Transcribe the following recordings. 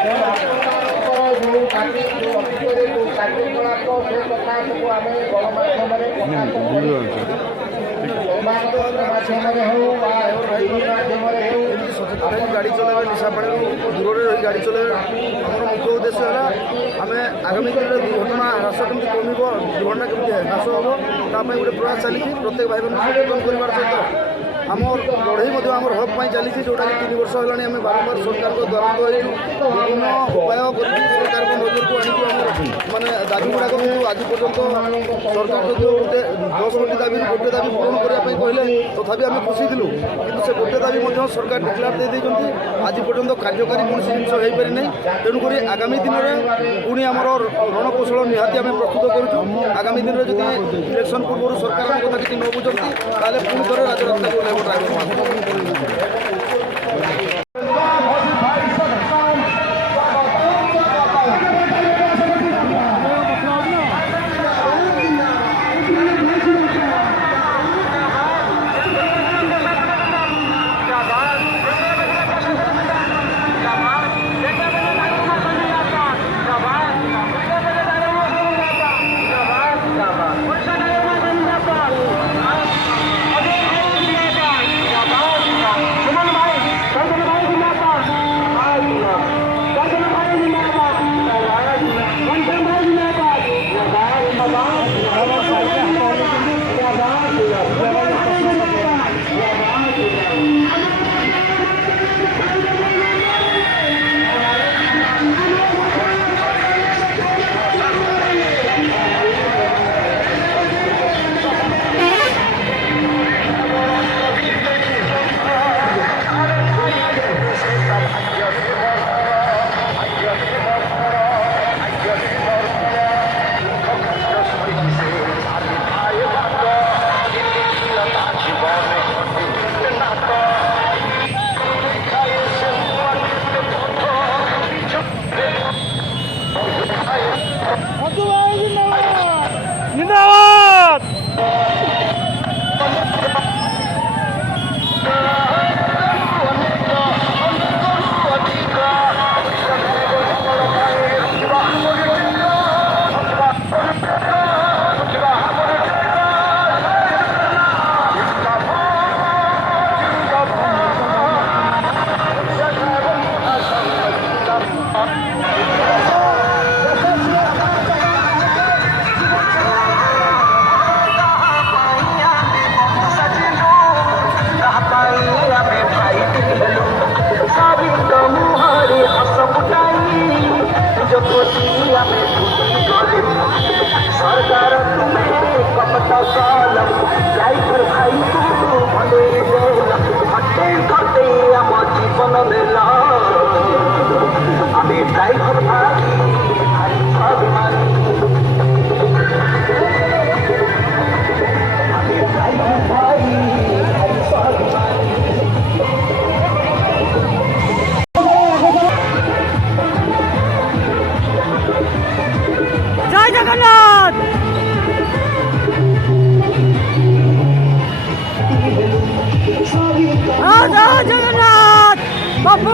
गाड़ी चलाइबा निशापाड़ दूर रही गाड़ी चलाइबा आम मुख्य उद्देश्य है आम आगामी दिन में दुर्घटना ह्रास कमी कम दुर्घटना कमी ह्रास हम गोटे प्रयास चली प्रत्येक भाई बहन सचेतन करार सहित आम लड़ई आम हक पर चली जोटा कि 3 वर्ष है आम बारंबार सरकार को द्वारस्थ हो विभिन्न उपाय कर सरकार नजर को आनी मानने दाबी गुड़ाक आज पर्यटन सरकार जो गोटे 10 कोटी दाबी गोटे दाबी पूरण करने कहले तथापि आम खुशी थिलु कि से गोटे दाबी सरकार डिक्लेयर दे देते आज पर्यटन कार्यकारी कौन जिन हो पारि ना तेणुक आगामी दिन में पुणी आम रणकौशल निहाती आम प्रस्तुत करूँ आगामी दिन में जब इलेक्शन पूर्व सरकार आम कथा किसी न बुझती ताले पुणी थे राजरास्ता को ओह्लाइब ड्राइवर सरकार तुम्हें कपटा कालम ड्राइवर भाई को भले घटे घटे आम जीवन मेला आम ड्राइवर भाई अभिमानी ड्राइवर भाई जय जगन्नाथ जय जगन्नाथ बापू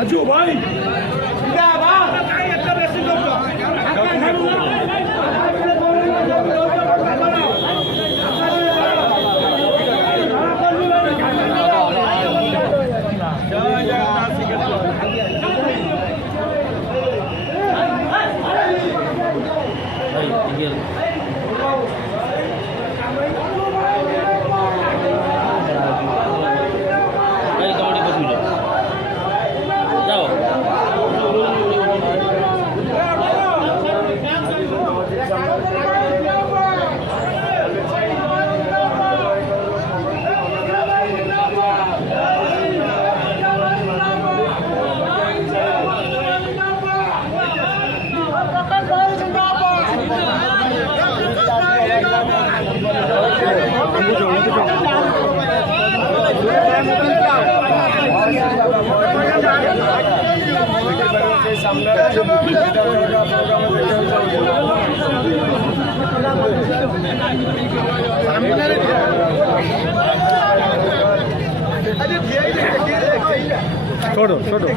आजू भाई जाओ छोड़ो छोड़ो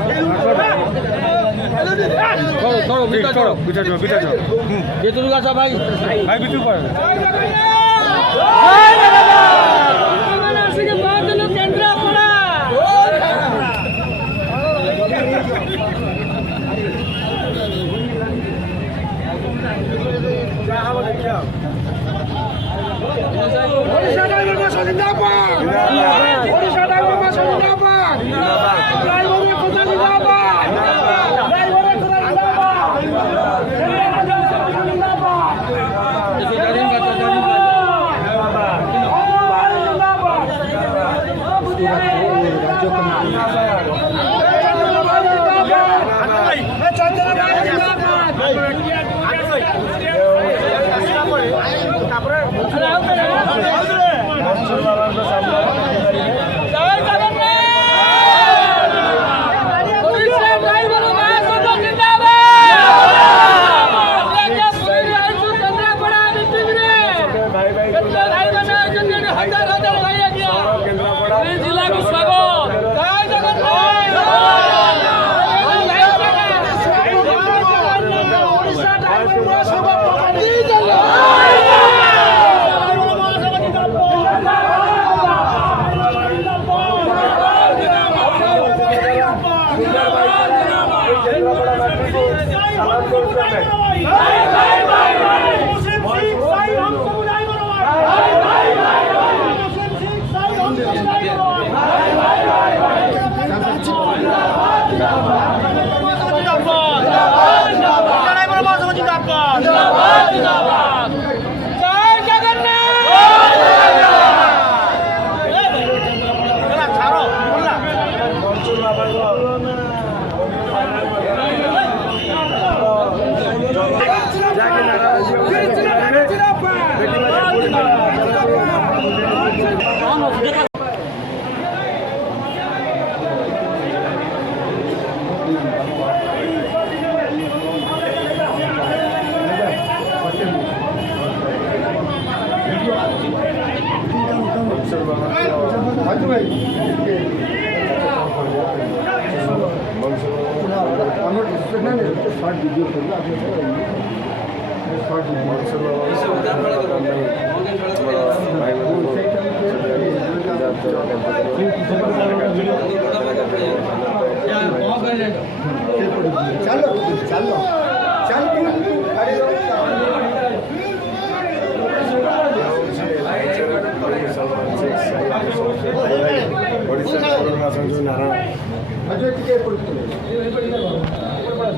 छोड़ो बिटा छोड़ो ये तो लगा भाई भाई बिटू पर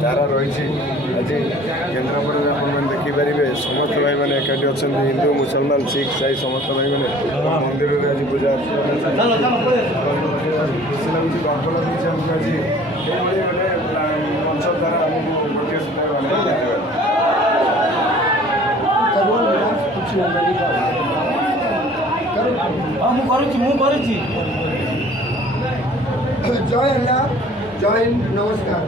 যারা রয়েছে আজ কেন্দ্রাপড়াରେ ଆପଣମାନେ ଦେଖିପାରିବେ ସମସ୍ତ ଭାଇମାନେ ଏକାଠି ଅଛନ୍ତି ହିନ୍ଦୁ ମୁସଲମାନ ଶିଖ ସାହି ସମସ୍ତ ଭାଇମାନେ ମନ୍ଦିରରେ ଆଜି ପୂଜା ଖୁସି ଲାଗୁଛି ଗର୍ବ ଲାଗୁଛି ଆମକୁ ଆଜି ଏଇଭଳି ଗୋଟେ ମଞ୍ଚ ଦ୍ୱାରା ଆମକୁ ଗୋଟିଏ ମୁଁ କରିଛି জয় আল্লাহ জয় হিন্দ নমস্কার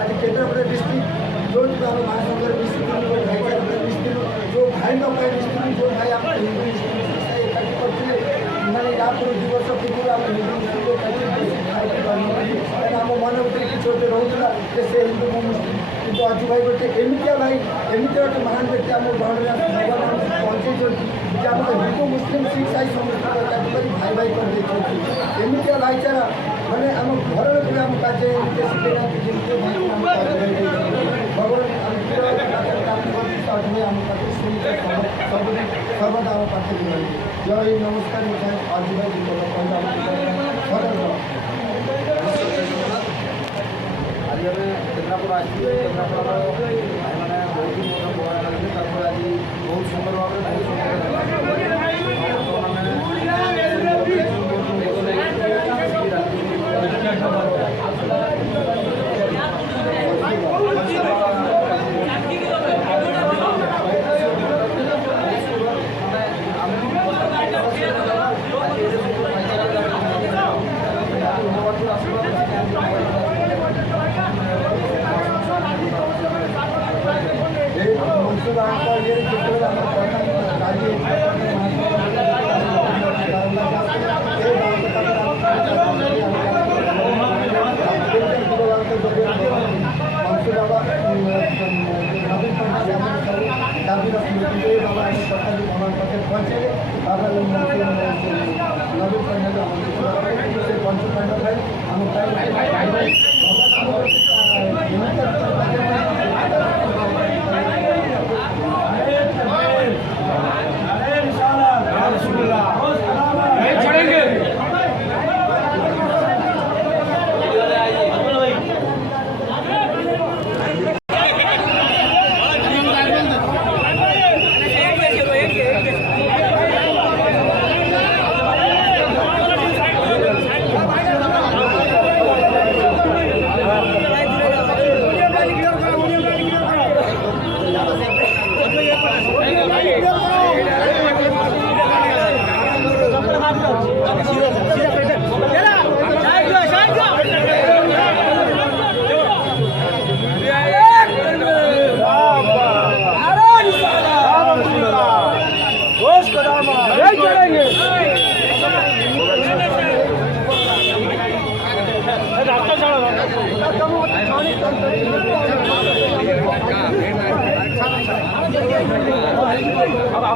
আজ কেন্দ্রাপড়া ডিস্ট্রিক্ট जो महानगर डिस्ट्रिक्ट जो भाई डिस्ट्रिक्ट जो भाई आप हिंदू एकाठी करते मैंने या पूर्व 2 वर्ष पूर्व आप हिंदू आम मन भर कि गोटे रोला से हिंदू मुस्लिम कि अजु भाई गोटे एमतिया भाई एमती गोटे महान व्यक्ति आम गहरे भगवान पहुँचे आम हिंदू मुस्लिम शिख साई समस्त भाई भाई कर एमतिया भाईचारा मैंने आम घर आम कार्य भगवान सर्वदा आम पाखे जय नमस्कार आज भाई ଆମର ଆସିଥିଲେ କେନ୍ଦ୍ରାପଡ଼ାର ଭାଇମାନେ ବହୁତ ହିଁ ମଧ୍ୟ ପ୍ରଭାବିତ ହେଲେ ତାପରେ ଆଜି ବହୁତ ସୁନ୍ଦର ଭାବରେ अब